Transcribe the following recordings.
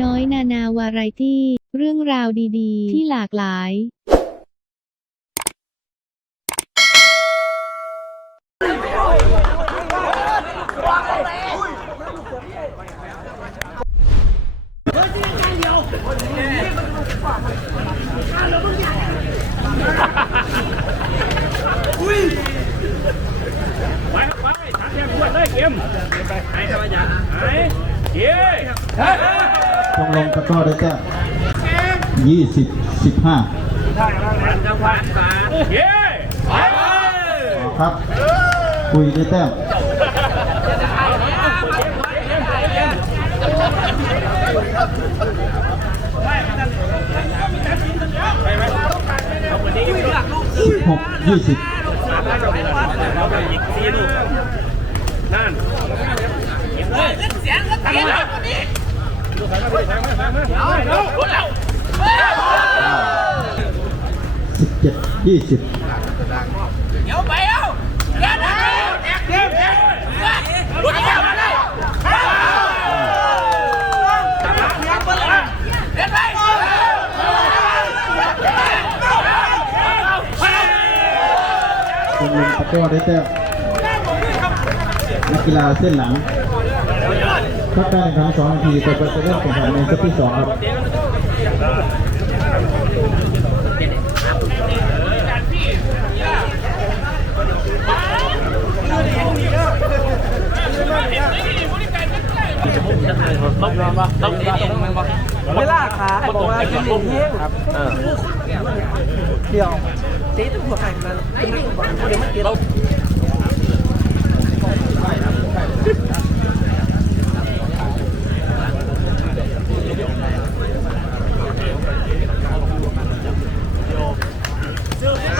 น้อยนานาวาไรตี้ เรื่องราวดีๆ ที่หลากหลายไปไปสามแยกขวดเลยเกมไปไหนธรรมยาไหนเย้ ชมรมตะกร้อได้แต้มยี่สิบสิบห้าครับคุยได้แต้มหกยี่สิบอีกสี่ลูกนั่นเสียงก็ตีแล้วนี่เอาเอาเอา สิบเจ็ดยี่สิบเดี๋ยวไปเอาเดี๋ยวนะเดี๋ยวเดี๋ยวรถเข้ามาเลยเดินไปชมรมตะก้อได้แต้มนักกีฬาเส้นหลัง พักการแข่งขันสองนาทีต่อไปจะเริ่มแข่งขันในเซตที่สองครับเวลาขาบอกว่ากินเองเฮ้ครับเดี๋ยวตีตัวหัวไข่มันเดี๋ยวมันเกี่ยว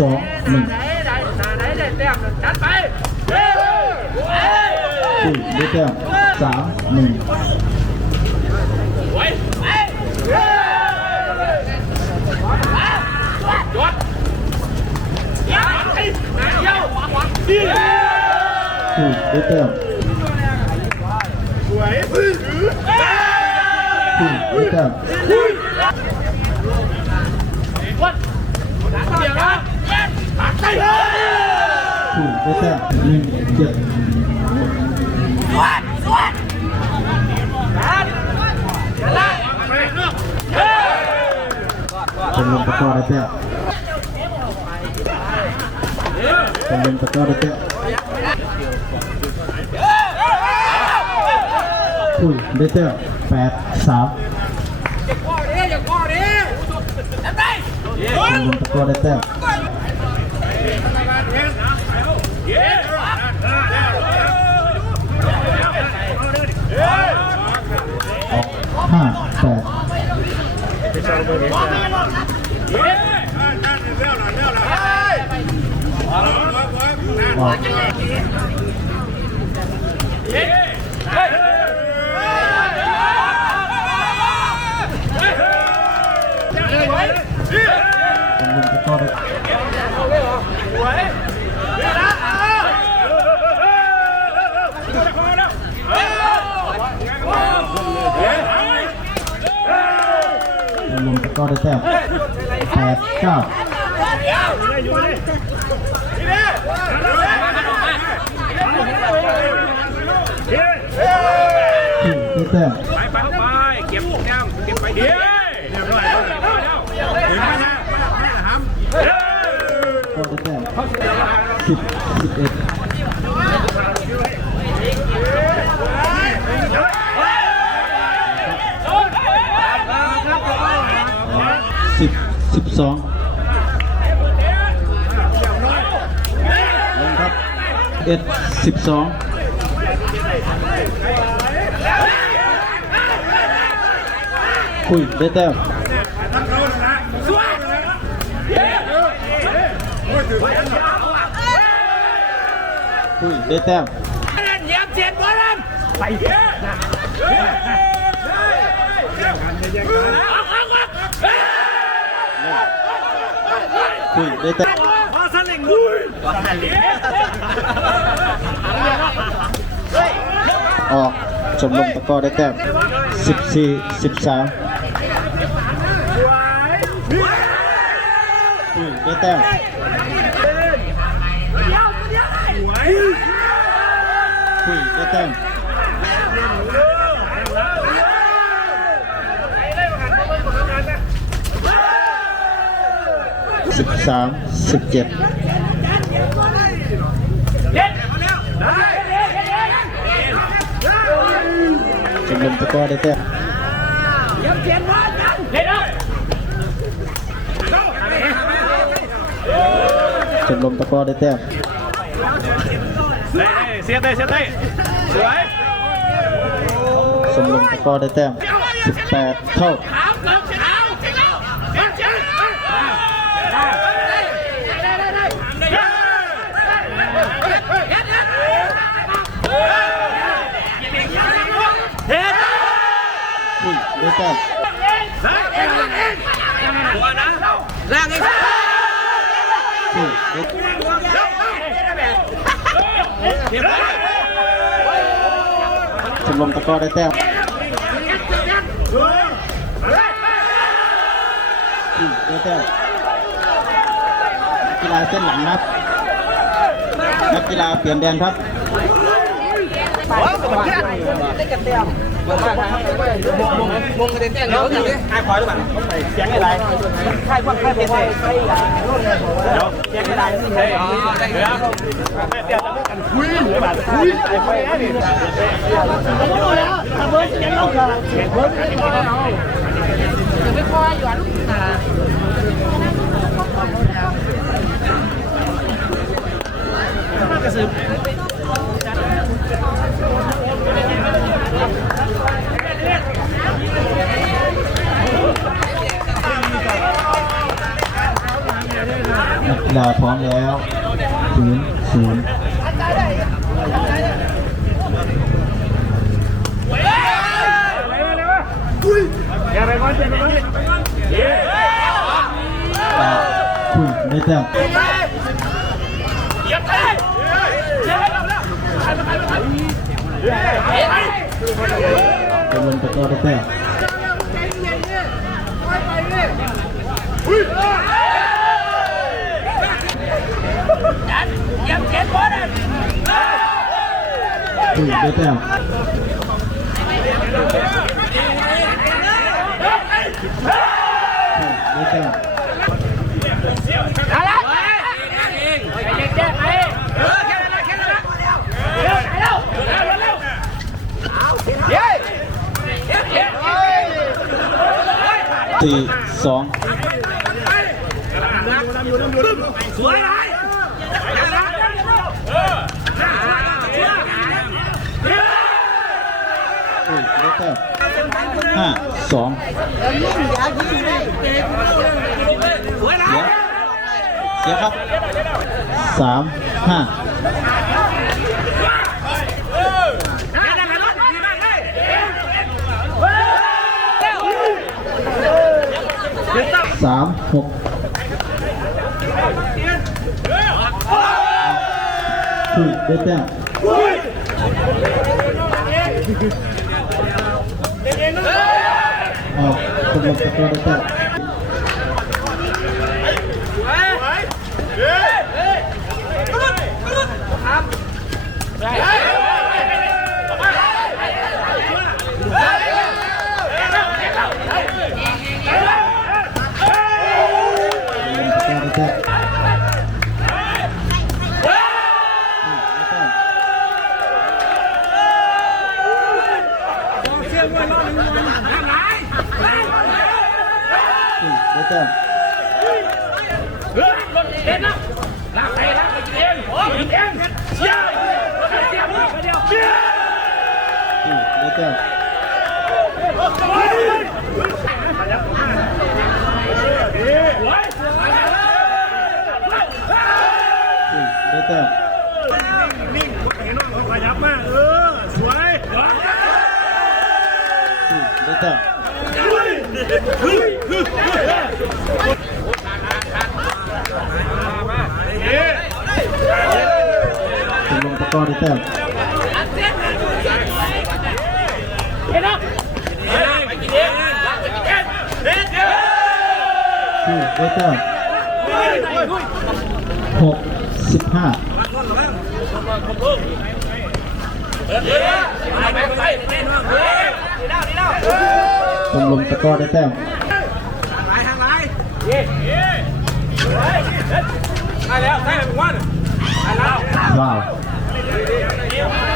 สองหนึ่ง จัดไป คุยได้แต้มสามหนึ่ง ไว้ไปจดยาวไปยาวดี คุยได้แต้ม สวยพื้น คุยได้แต้ม วัดเดี๋ยวนะ ตัดใจคุยได้แต้มหนึ่งเจ็ดไปเรื่องชมรมตะกร้อได้แต้มชมรมตะกร้อได้แต้มคุยได้แต้มแปดสามชมรมตะกอได้แต้มเย้ออก ห้าแปดเย้โหต่อเรื่องน่ะออกเย้ ชมรมตะกร้อได้แต้มแปดเก้าได้แต้มไปไปไป เก็บแก้มเก็บไปเดียวเรียบร้อยแล้วเรียบร้อยแล้วถึงแล้วนะไม่ทำเย้ ก็ได้แต้มสิบสิบเอ็ดสิบสิบสองลงครับเอ็ดสิบสองคุยได้แต้ม คุยได้แต้มเหยียบเจ็ดบอลนไปเย้ออกออกออกคุยได้แต้มพอสลิงลุยออกชมรมตะกอได้แต้มสิบสี่สิบสามอุ้ยได้แต้ม อุ้ยได้แต้มสิบสามสิบเจ็ดชมรมตะก้อได้แต้มชมรมตะก้อได้แต้ม เสียได้เสียได้สวยชมรมตะกร้อได้แต้มสิบแปดเท่าอุ้ยได้แต้มล่างไอ้อุ้ยได้ ชมรมตะกร้อได้แต้มได้แต้มกีฬาเส้นหลังครับ นักกีฬาเปลี่ยนแดนครับได้กันเต็มมงมงมกระเด็นแต้งเดี๋ยวอย่างนี้ใครคอยหรือเปล่าเสียงอะไรใครพวกใครเป็นใครเลยเดี๋ยวเสียงอะไรนี่เลยอ๋อได้ ครับเดี๋ยวจะไม่กันคุยหรือแบบคุยไอ้ไฟนี่นักกีฬาพร้อมแล้วศูนย์ศูนย์อย่าไปก่อนเจ็บไปก่อนเย้อ่าอุ้ย ได้แต้มชมรมตะกร้อได้แต้ม อุ้ยได้แต้มอุ้ยได้แต้มสี่สองสวยไร อุ้ยได้แต้ม ห้าสองเสียครับสามห้าอย่ามากเลยสามหกอุ้ยได้แต้ม ออกสำหรับตะกร้อได้แต้มลงตะกร้อไได้แต้มเฮ้ยรถเด็ดนะลากไปลากไปกินเองกินเองเชี่ย แต้มสี่ได้แต้มหกสิบห้าตำลมตะก้อได้แต้มว้าว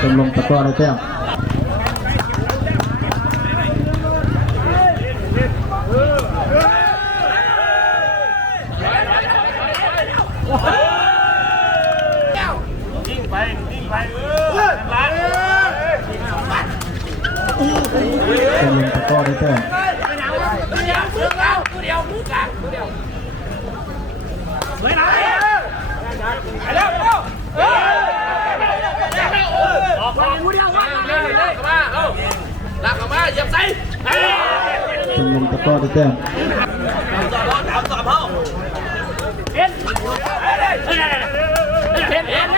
ชมรมตะกร้อได้แต้มยิงไปยิงไปเออล้านชมรมตะกร้อได้แต้ม ออกมาผู้เดียวมาเล่นเลยเข้ามาเอ้าลากเข้ามาเหยียบใส่ ชมรมตะก้อได้แต้มเห็นเห็น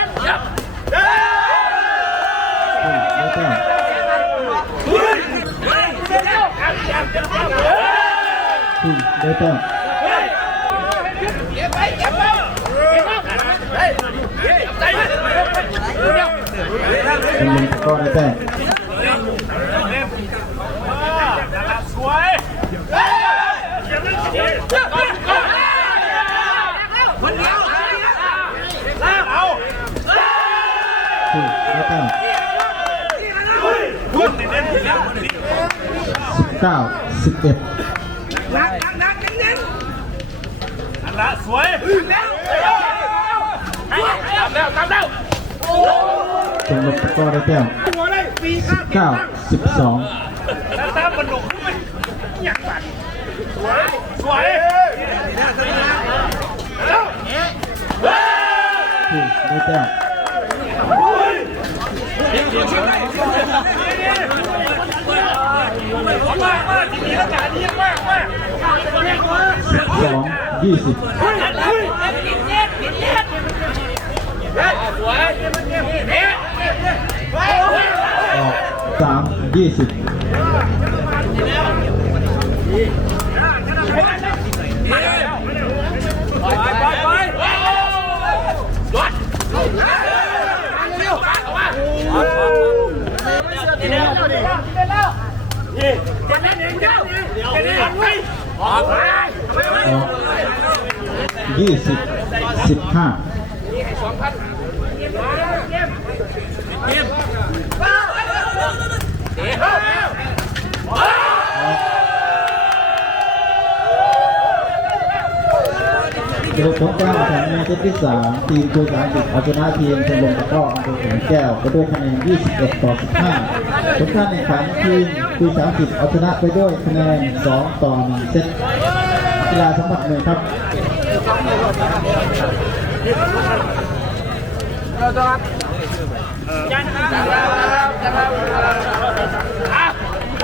เก็บไปเก็บไปแต้มชมรมตะกร้อได้แต้ม สวยคนเดียวลากเอา ทีมได้แต้ม พุ่นเน้นเน้น สิบ เก้าสิบเอ็ดอันละสวยตามแล้วตามแล้วชมรมตะกร้อได้แต้มสิบเก้าสิบสองแล้วตามมันหนุกขึ้นไปอย่างสั่นสวยสวยทีมได้แต้ม สองยี่สิบสามยี่สิบ ยี่สิบสิบห้า โดยผลการแข่งในเซตที่สามทีมคูสามสิบเอาชนะทีมชมรมตะกร้ออำเภอแสงแก้วไปด้วยคะแนน 21 ต่อ 15ผลการแข่งขันทีมคูสามสิบเอาชนะไปด้วยคะแนน 2 ต่อ 1 เซตกีฬาสัมผัสหนึ่งครับยันครับ